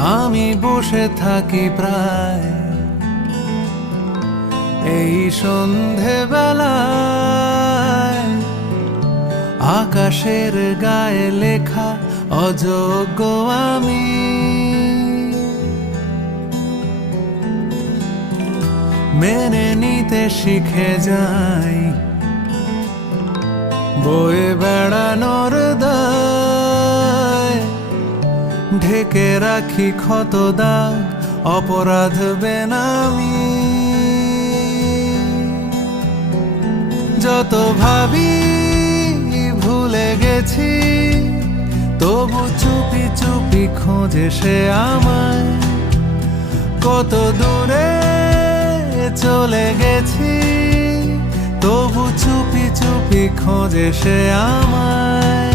আমি বসে থাকি প্রায় এই সন্ধেবেলায়, আকাশের গায়ে লেখা অযোগ্য আমি। মেনে নিতে শিখে যাই বয়ে বেড়ানোর দায়, ঢেকে রাখি ক্ষত দাগ অপরাধ বেনামি। যত ভাবি ভুলে গেছি, তবু চুপি চুপি খোঁজে সে আমায়। কত দূরে চলে গেছি, তবু চুপি চুপি খোঁজে সে আমায়।